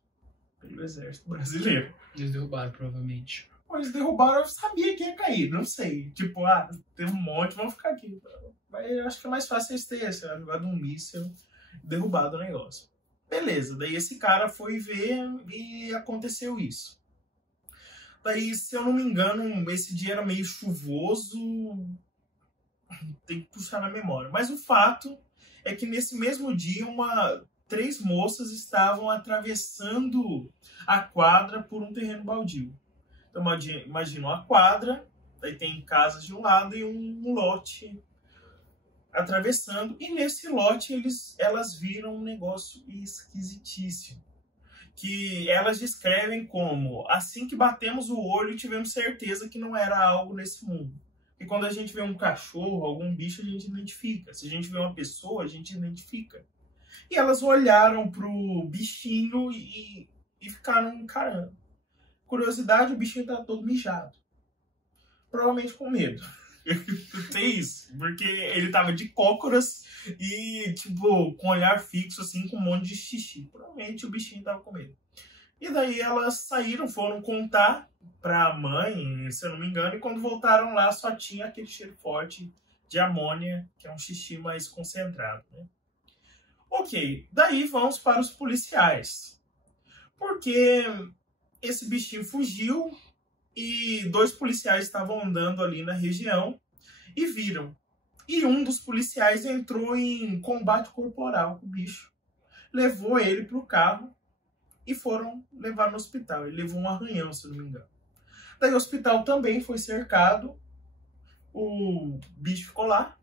pelo exército brasileiro. Eles derrubaram, provavelmente. Eles derrubaram, eu sabia que ia cair, não sei. Tipo, tem um monte, vamos ficar aqui. Mas eu acho que é mais fácil eles terem, sei lá, jogado um míssil, derrubado o negócio. Beleza, daí esse cara foi ver e aconteceu isso. Daí, se eu não me engano, esse dia era meio chuvoso, tem que puxar na memória. Mas o fato é que nesse mesmo dia, 3 moças estavam atravessando a quadra por um terreno baldio. Então, imagina uma quadra, daí tem casas de um lado e um lote atravessando. E nesse lote elas viram um negócio esquisitíssimo. Que elas descrevem como, assim que batemos o olho, tivemos certeza que não era algo nesse mundo. E quando a gente vê um cachorro, algum bicho, a gente identifica. Se a gente vê uma pessoa, a gente identifica. E elas olharam pro bichinho e ficaram encarando. Curiosidade, o bichinho tá todo mijado. Provavelmente com medo. Tem isso. Porque ele tava de cócoras e, tipo, com olhar fixo, assim, com um monte de xixi. Provavelmente o bichinho tava com medo. E daí elas saíram, foram contar pra mãe, se eu não me engano, e quando voltaram lá só tinha aquele cheiro forte de amônia, que é um xixi mais concentrado, né? Ok, daí vamos para os policiais. Porque esse bichinho fugiu e 2 policiais estavam andando ali na região e viram. E um dos policiais entrou em combate corporal com o bicho. Levou ele para o carro e foram levar no hospital. Ele levou um arranhão, se não me engano. Daí o hospital também foi cercado. O bicho ficou lá.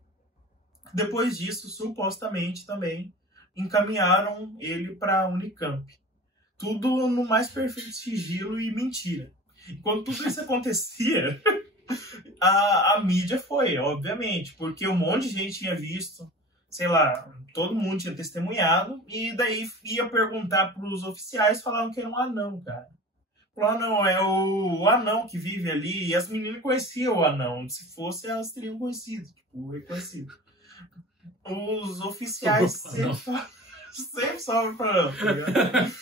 Depois disso, supostamente também encaminharam ele para a Unicamp. Tudo no mais perfeito sigilo e mentira. E quando tudo isso acontecia, a mídia foi, obviamente, porque um monte de gente tinha visto, sei lá, todo mundo tinha testemunhado, e daí ia perguntar para os oficiais, falavam que era um anão, cara. Falaram, não, é o anão que vive ali, e as meninas conheciam o anão, se fosse elas teriam conhecido, tipo, reconhecido. Os oficiais sempre sobram falando, tá ligado?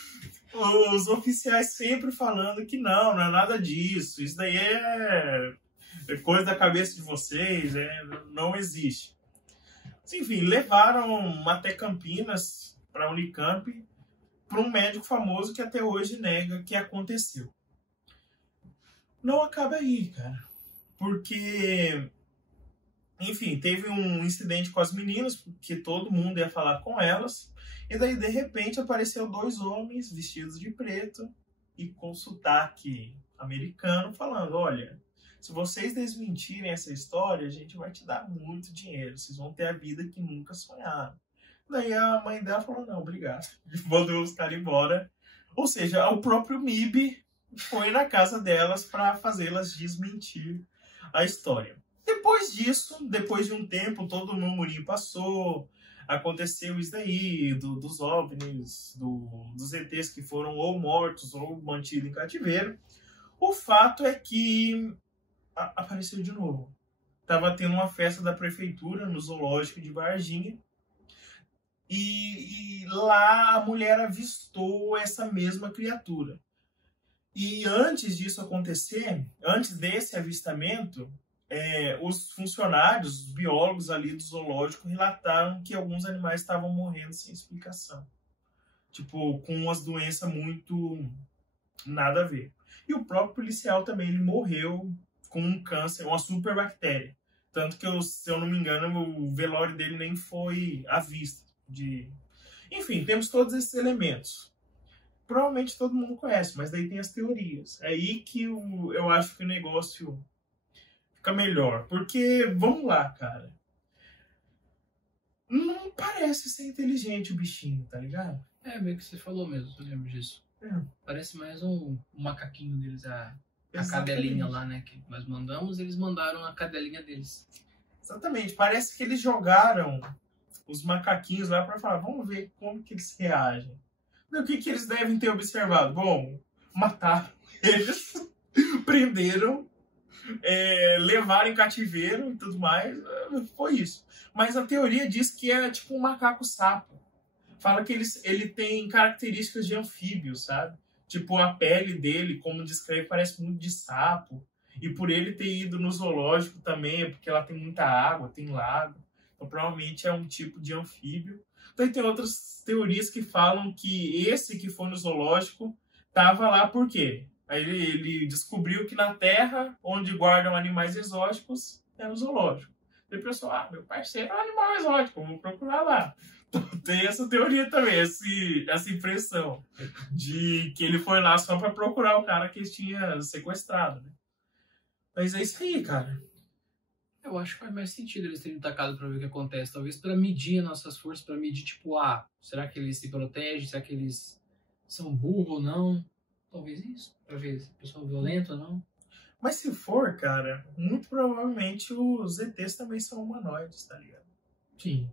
Os oficiais sempre falando que não é nada disso, isso daí é coisa da cabeça de vocês, não existe. Enfim, levaram até Campinas, para a Unicamp, para um médico famoso que até hoje nega que aconteceu. Não acaba aí, cara, porque, enfim, teve um incidente com as meninas, porque todo mundo ia falar com elas, e daí, de repente, apareceu 2 homens vestidos de preto e com sotaque americano falando, olha, se vocês desmentirem essa história, a gente vai te dar muito dinheiro, vocês vão ter a vida que nunca sonharam. Daí a mãe dela falou, não, obrigado, e mandou os caras embora. Ou seja, o próprio MIB foi na casa delas para fazê-las desmentir a história. Depois disso, depois de um tempo, todo o murmurinho passou, aconteceu isso daí, dos OVNIs, dos ETs que foram ou mortos ou mantidos em cativeiro. O fato é que apareceu de novo. Tava tendo uma festa da prefeitura no zoológico de Varginha. E lá a mulher avistou essa mesma criatura. E antes disso acontecer, antes desse avistamento, os funcionários, os biólogos ali do zoológico relataram que alguns animais estavam morrendo sem explicação. Tipo, com umas doenças muito nada a ver. E o próprio policial também, ele morreu com um câncer, uma superbactéria. Tanto que, se eu não me engano, o velório dele nem foi à vista. Enfim, temos todos esses elementos. Provavelmente todo mundo conhece, mas daí tem as teorias. É aí que eu acho que o negócio fica melhor. Porque, vamos lá, cara. Não parece ser inteligente o bichinho, tá ligado? É, meio que você falou mesmo, eu lembro disso. Parece mais um macaquinho deles, a cadelinha lá, né? Que nós mandamos, eles mandaram a cadelinha deles. Exatamente. Parece que eles jogaram os macaquinhos lá para falar, vamos ver como que eles reagem. E o que eles devem ter observado? Bom, mataram eles, prenderam, levaram em cativeiro e tudo mais. Foi isso. Mas a teoria diz que é tipo um macaco-sapo. Fala que ele tem características de anfíbio, sabe? Tipo, a pele dele, como descreve, parece muito de sapo. E por ele ter ido no zoológico também, é porque lá tem muita água, tem lago. Então, provavelmente é um tipo de anfíbio. Então, tem outras teorias que falam que esse que foi no zoológico estava lá por quê? Aí ele descobriu que na Terra, onde guardam animais exóticos, é um zoológico. E o pessoal, meu parceiro é um animal exótico, vamos procurar lá. Então, tem essa teoria também, essa impressão de que ele foi lá só para procurar o cara que eles tinham sequestrado, né? Mas é isso aí, cara. Eu acho que faz mais sentido eles terem atacado pra ver o que acontece. Talvez para medir as nossas forças, para medir, tipo, será que eles se protegem? Será que eles são burros ou não? Talvez isso. Pra ver se a pessoa é violenta ou não. Mas se for, cara, muito provavelmente os ETs também são humanoides, tá ligado? Sim.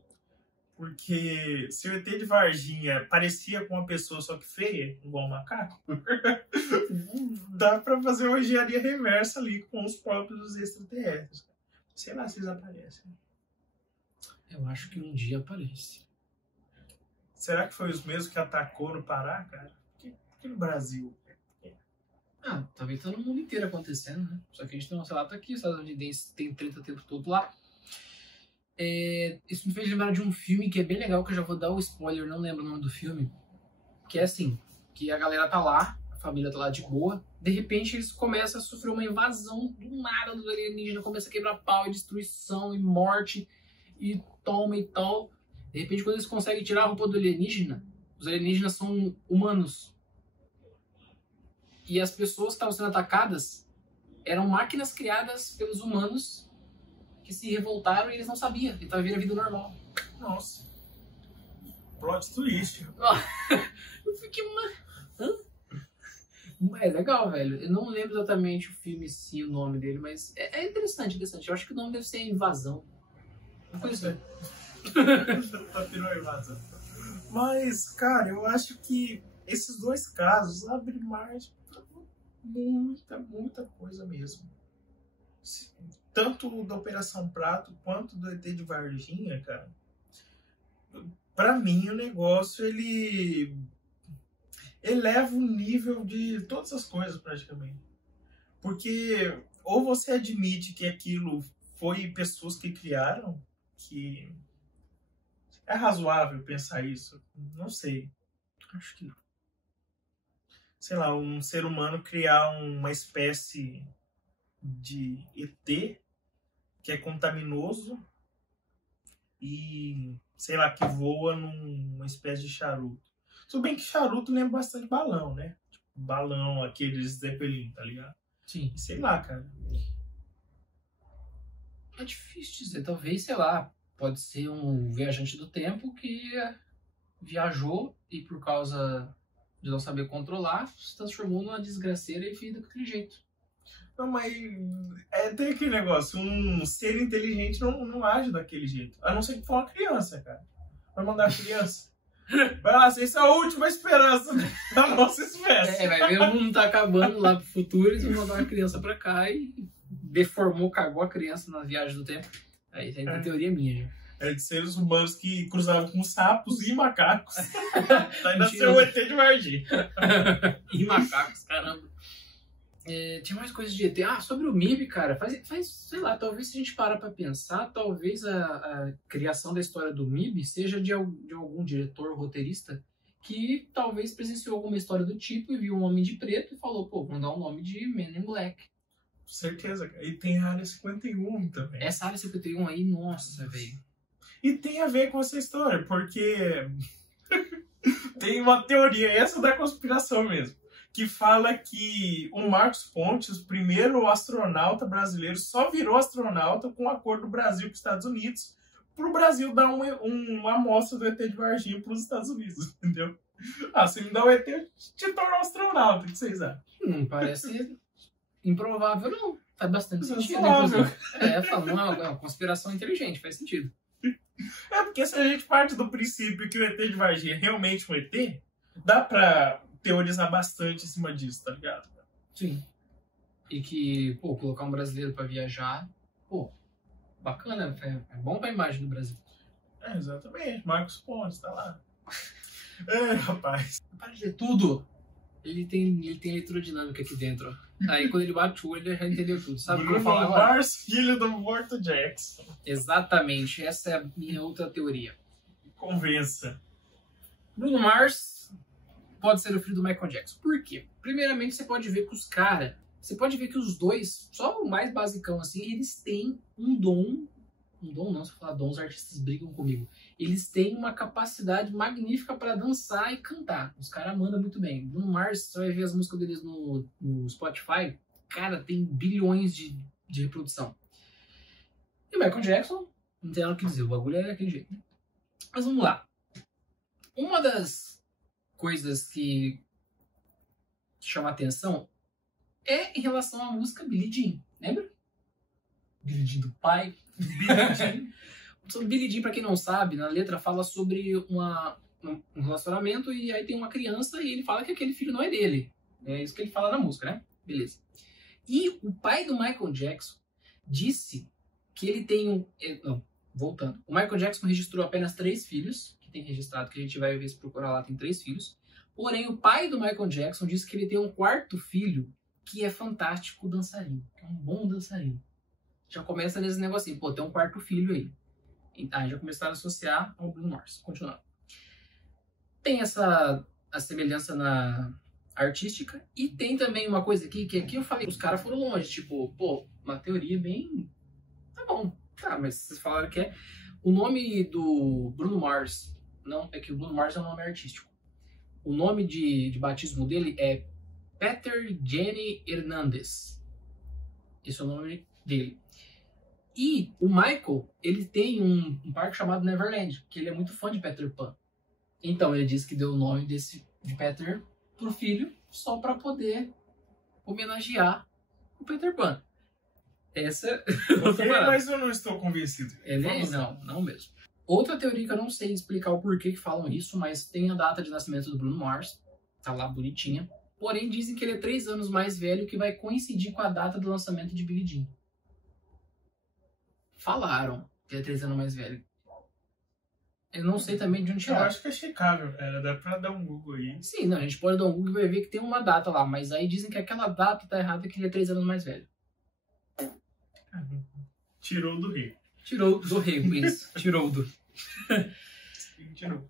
Porque se o ET de Varginha parecia com uma pessoa só que feia, igual um macaco, dá pra fazer uma engenharia reversa ali com os próprios extraterrestres. Sei lá se eles aparecem. Eu acho que um dia aparece. Será que foi os mesmos que atacou no Pará, cara? Por que no Brasil? Talvez tá no mundo inteiro acontecendo, né? Só que a gente não, sei lá, tá aqui, os estadunidenses tem treta o tempo todo lá. Isso me fez lembrar de um filme que é bem legal, que eu já vou dar o spoiler, não lembro o nome do filme. Que é assim, que a galera tá lá, a família tá lá de boa, de repente eles começam a sofrer uma invasão do nada dos alienígenas, começa a quebrar pau e destruição e morte e toma e tal. De repente, quando eles conseguem tirar a roupa do alienígena, os alienígenas são humanos. E as pessoas que estavam sendo atacadas eram máquinas criadas pelos humanos que se revoltaram e eles não sabiam. E tava vivendo a vida normal. Nossa. Plot twist. Eu fiquei... É legal, velho. Eu não lembro exatamente o filme, sim, o nome dele, mas é interessante, interessante. Eu acho que o nome deve ser Invasão. Uma coisa assim. Tá virou a invasão. Mas, cara, eu acho que esses dois casos abrem margem pra muita coisa mesmo. Tanto da Operação Prato quanto do ET de Varginha, cara. Pra mim, o negócio, ele eleva o nível de todas as coisas, praticamente. Porque ou você admite que aquilo foi pessoas que criaram, que é razoável pensar isso, não sei. Acho que não. Sei lá, um ser humano criar uma espécie de ET que é contaminoso e, sei lá, que voa numa espécie de charuto. Tudo bem que charuto lembra bastante balão, né? Tipo, balão, aqueles Zeppelin, tá ligado? Sim. Sei lá, cara. É difícil dizer. Talvez, sei lá, pode ser um viajante do tempo que viajou e por causa de não saber controlar, se transformou numa desgraceira e vida daquele jeito. Não, mas tem aquele negócio, um ser inteligente não age daquele jeito. A não ser que for uma criança, cara. Vai mandar a criança. Vai lá, essa é a última esperança da nossa espécie. Vai ver, o mundo tá acabando lá pro futuro, eles vão mandar uma criança pra cá e deformou, cagou a criança na viagem do tempo. Aí tem a teoria minha, já. É de seres humanos que cruzavam com sapos e macacos. Aí nasceu o ET de Varginha. E macacos, caramba. Tinha mais coisas de ET. Sobre o MIB, cara, faz, sei lá, talvez se a gente parar pra pensar, talvez a criação da história do MIB seja de algum diretor, roteirista, que talvez presenciou alguma história do tipo e viu um homem de preto e falou, pô, vamos dar o nome de Men in Black. Com certeza, cara. E tem a Área 51 também. Essa Área 51 aí, nossa, velho. E tem a ver com essa história, porque tem uma teoria, essa da conspiração mesmo, que fala que o Marcos Pontes, o primeiro astronauta brasileiro, só virou astronauta com um acordo do Brasil com os Estados Unidos, para o Brasil dar uma amostra do ET de Varginha para os Estados Unidos, entendeu? Se me dá o ET, eu te torno um astronauta, o que vocês acham? Não parece improvável, não. Faz bastante Isso é sentido, suave. inclusive. Falando, é uma conspiração inteligente, faz sentido. É porque se a gente parte do princípio que o ET de Varginha é realmente um ET, dá pra teorizar bastante em cima disso, tá ligado? Sim. E que, pô, colocar um brasileiro pra viajar, pô, bacana, é bom pra imagem do Brasil. É, exatamente. Marcos Pontes, tá lá. É, rapaz. Para de ler tudo. Ele tem eletrodinâmica aqui dentro. Aí quando ele bate o olho, ele já entendeu tudo. Sabe o que eu vou falar Bruno agora? Mars, filho do Morto Jackson. Exatamente, essa é a minha outra teoria. Convença. Bruno Mars pode ser o filho do Michael Jackson. Por quê? Primeiramente, você pode ver que os dois, só o mais basicão assim, eles têm um dom não, se eu falar dom, os artistas brigam comigo. Eles têm uma capacidade magnífica para dançar e cantar. Os caras mandam muito bem. Bruno Mars, você vai ver as músicas deles no Spotify, cara, tem bilhões de reprodução. E o Michael Jackson, não tem nada o que dizer, o bagulho é daquele jeito. Né? Mas vamos lá. Uma das coisas que chama atenção é em relação à música Billie Jean. Lembra? Billie Jean do pai. Billie Jean. Sobre Billie Jean, pra quem não sabe, na letra fala sobre um relacionamento e aí tem uma criança e ele fala que aquele filho não é dele. É isso que ele fala na música, né? Beleza. E o pai do Michael Jackson disse que ele tem voltando. O Michael Jackson registrou apenas 3 filhos, que tem registrado, que a gente vai ver se procurar lá, tem 3 filhos. Porém, o pai do Michael Jackson disse que ele tem um 4º filho que é fantástico dançarino, que é um bom dançarino. Já começa nesse negocinho, pô, tem um 4º filho aí. Aí já começaram a associar ao Bruno Mars. Continuando. Tem a semelhança na artística e tem também uma coisa aqui, que aqui eu falei, os caras foram longe, tipo, pô, uma teoria bem... Tá bom, tá, mas vocês falaram que é... O nome do Bruno Mars, não, é que o Bruno Mars é um nome artístico. O nome de batismo dele é Peter Jenny Hernandez. Esse é o nome dele. E o Michael, ele tem um parque chamado Neverland, que ele é muito fã de Peter Pan. Então ele disse que deu o nome de Peter pro filho só para poder homenagear o Peter Pan. Essa... Okay, mas eu não estou convencido. Não mesmo. Outra teoria que eu não sei explicar o porquê que falam isso, mas tem a data de nascimento do Bruno Mars, tá lá bonitinha. Porém, dizem que ele é 3 anos mais velho, que vai coincidir com a data do lançamento de Billie Jean. Falaram que ele é 3 anos mais velho. Eu não sei também de onde Eu tirar. acho que é checável, cara. Dá pra dar um Google aí. Sim, não, a gente pode dar um Google e vai ver que tem uma data lá, mas aí dizem que aquela data tá errada, que ele é 3 anos mais velho. Tirou do rei. Tirou do rei, isso. Tirou do... Tirou.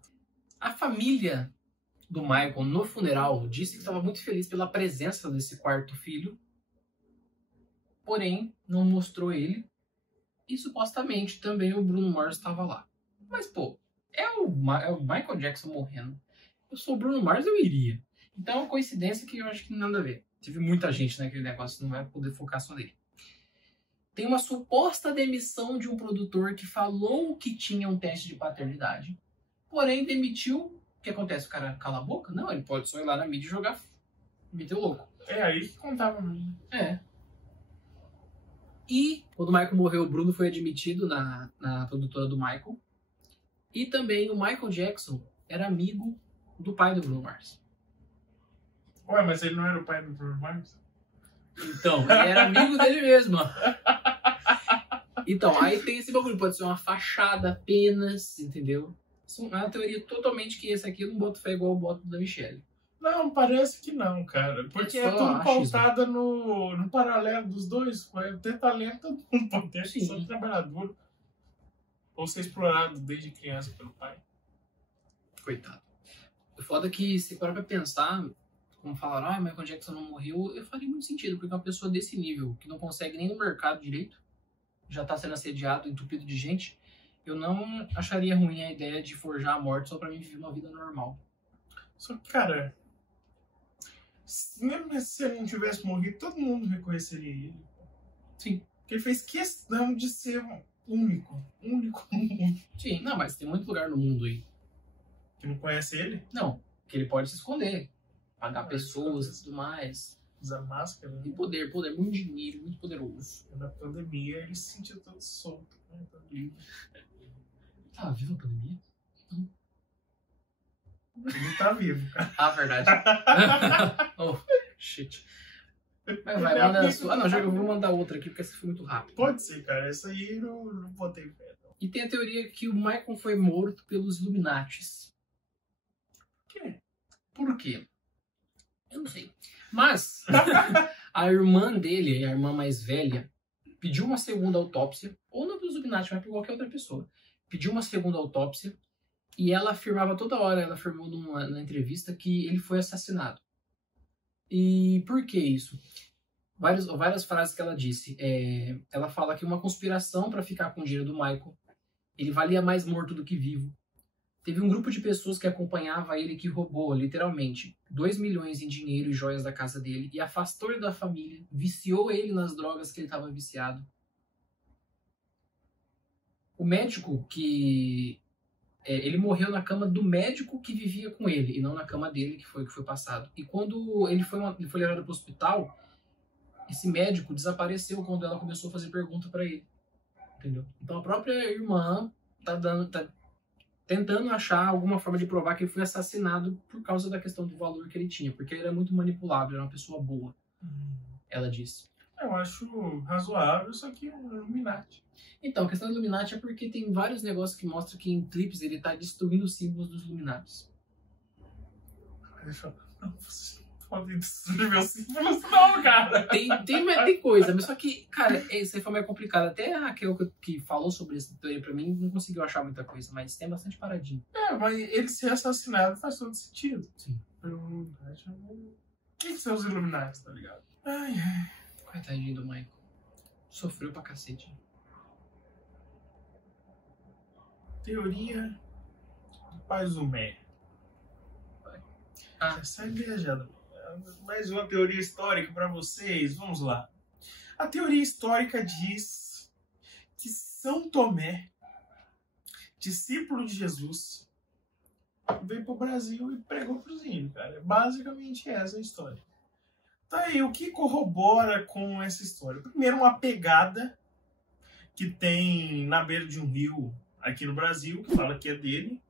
A família do Michael, no funeral, disse que estava muito feliz pela presença desse 4º filho, porém, não mostrou ele, e supostamente também o Bruno Mars estava lá. Mas, pô, é o Michael Jackson morrendo. Eu sou o Bruno Mars, eu iria. Então é uma coincidência que eu acho que não tem nada a ver. Teve muita gente naquele negócio, não vai poder focar só nele. Tem uma suposta demissão de um produtor que falou que tinha um teste de paternidade, porém demitiu. O que acontece? O cara cala a boca? Não, ele pode só ir lá na mídia e jogar, meter o louco. É aí que contava mesmo. É. E quando o Michael morreu, o Bruno foi admitido na produtora do Michael. E também o Michael Jackson era amigo do pai do Bruno Mars. Ué, mas ele não era o pai do Bruno Mars? Então, ele era amigo dele mesmo. Então, aí tem esse bagulho. Pode ser uma fachada apenas, entendeu? É uma teoria totalmente que esse aqui eu não boto fé igual eu boto da Michelle. Não, parece que não, cara. Porque é tudo pautada no paralelo dos dois. Ter talento, todo mundo pode ter. Só trabalhador. Ou ser explorado desde criança pelo pai. Coitado. O foda é que, se parar pra pensar, como falaram, Michael Jackson não morreu, eu faria muito sentido, porque uma pessoa desse nível, que não consegue nem no mercado direito, já tá sendo assediado, entupido de gente, eu não acharia ruim a ideia de forjar a morte só pra mim viver uma vida normal. Só que, cara, mesmo se ele não tivesse morrido, todo mundo reconheceria ele. Sim. Porque ele fez questão de ser único no mundo. Sim, não, mas tem muito lugar no mundo aí. Que não conhece ele? Não, que ele pode se esconder, pagar pessoas e tudo mais. usa máscara, né? Tem poder, muito dinheiro, muito poderoso. Na pandemia ele se sentiu todo solto, né? Todo livre. Tá vivo a pandemia? Ele tá vivo, cara. Ah, verdade. Oh, shit. Mas vai, manda a sua. Ah, não, já eu vou mandar outra aqui, porque essa foi muito rápido. Pode ser, cara. Essa aí eu não botei fé. E tem a teoria que o Michael foi morto pelos Illuminatis. Por quê? Eu não sei. Mas a irmã dele, a irmã mais velha, pediu uma segunda autópsia, ou não pelos Illuminati, mas por qualquer outra pessoa. Pediu uma segunda autópsia e ela afirmava toda hora, ela afirmou na entrevista que ele foi assassinado. E por que isso? Várias frases que ela disse. Ela fala que uma conspiração para ficar com o dinheiro do Michael. Ele valia mais morto do que vivo. Teve um grupo de pessoas que acompanhava ele que roubou, literalmente, 2 milhões em dinheiro e joias da casa dele e afastou ele da família, viciou ele nas drogas que ele estava viciado. O médico que... ele morreu na cama do médico que vivia com ele, e não na cama dele, que foi passado. E quando ele foi levado para o hospital, esse médico desapareceu quando ela começou a fazer pergunta para ele. Entendeu? Então a própria irmã tá tentando achar alguma forma de provar que ele foi assassinado por causa da questão do valor que ele tinha, porque ele era muito manipulável, era uma pessoa boa, ela disse. Eu acho razoável, só que é um Illuminati. Então, a questão do Illuminati é porque tem vários negócios que mostram que em clipes ele tá destruindo os símbolos dos Illuminati. Deixa eu... Não, você pode destruir meus símbolos, não, cara. Tem coisa, mas só que, cara, isso aí foi meio complicado. Até a Raquel que falou sobre essa teoria pra mim não conseguiu achar muita coisa, mas tem bastante paradinho. Mas ele ser assassinado faz todo sentido. Sim. Quem são os Illuminati, tá ligado? Ai. Coitadinho do Michael. Sofreu pra cacete. Teoria do Paizumé. Essa é viajada. Mais uma teoria histórica para vocês. Vamos lá. A teoria histórica diz que São Tomé, discípulo de Jesus, veio para o Brasil e pregou para os índios, cara. Basicamente essa é a história. Tá aí, o que corrobora com essa história? Primeiro, uma pegada que tem na beira de um rio aqui no Brasil, que fala que é dele.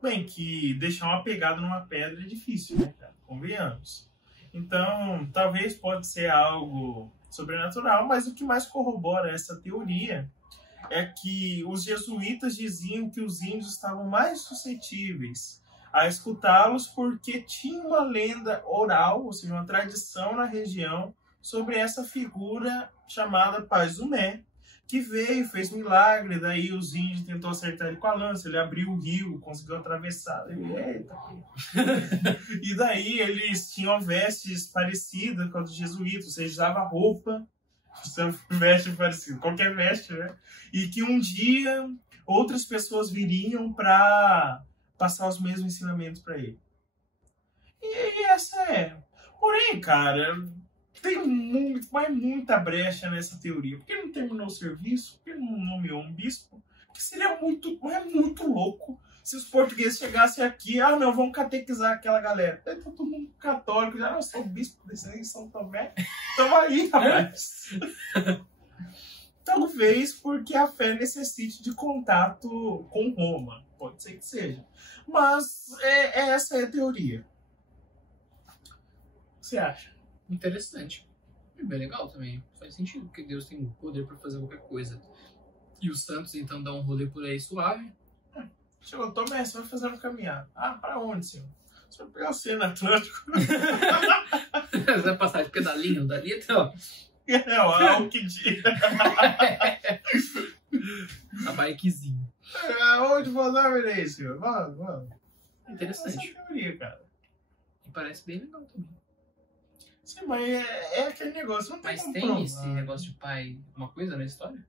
Bem, que deixar uma pegada numa pedra é difícil, né, cara? Convenhamos. Então, talvez pode ser algo sobrenatural, mas o que mais corrobora essa teoria é que os jesuítas diziam que os índios estavam mais suscetíveis a escutá-los porque tinha uma lenda oral, ou seja, uma tradição na região sobre essa figura chamada Paizumé, que veio, fez milagre, daí os índios tentou acertar ele com a lança, ele abriu o rio, conseguiu atravessar, eita. E daí eles tinham vestes parecidas com as dos jesuítas, você usava roupa, veste parecida, qualquer veste, né? E que um dia outras pessoas viriam para passar os mesmos ensinamentos para ele. E essa é. Porém, cara, tem muita brecha nessa teoria. Porque ele não terminou o serviço, porque ele não nomeou um bispo, que seria muito louco se os portugueses chegassem aqui, não, vamos catequizar aquela galera. Tá todo mundo católico, já não sou bispo desse aí, São Tomé. Tamo aí, rapaz. Talvez porque a fé necessite de contato com Roma. Pode ser que seja. Mas essa é a teoria. O que você acha? Interessante. É bem legal também. Faz sentido, porque Deus tem poder para fazer qualquer coisa. E os santos, então, dão um rolê por aí suave. Chegou, Tomé, você vai fazer uma caminhada. Pra onde, senhor? Você vai pegar o Oceano Atlântico. Você vai passar de pedalinho dali até, ó. O que dia. A bikezinha. Onde vou dar, Vinícius? Vamos. Interessante. Essa é a teoria, cara. E parece bem legal também. Sim, mas é aquele negócio. Não tem mas como tem provar. esse negócio de pai, uma coisa na história?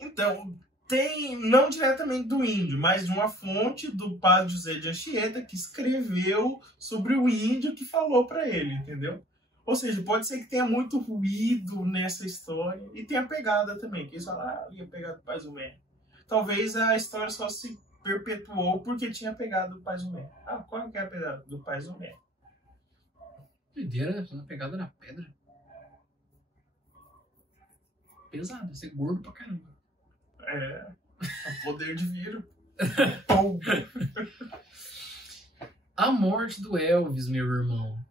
Então, tem, não diretamente do índio, mas de uma fonte do padre José de Anchieta, que escreveu sobre o índio que falou para ele, entendeu? Ou seja, pode ser que tenha muito ruído nessa história. E tenha pegada também, que eles falaram, ia pegar do Paizumé. Talvez a história só se perpetuou porque tinha pegado do Paizumé. Qual que é a pegada do Paizumé? Doideira, sendo pegada na pedra. Pesado, ser gordo pra caramba. É. O poder de viro. A morte do Elvis, meu irmão.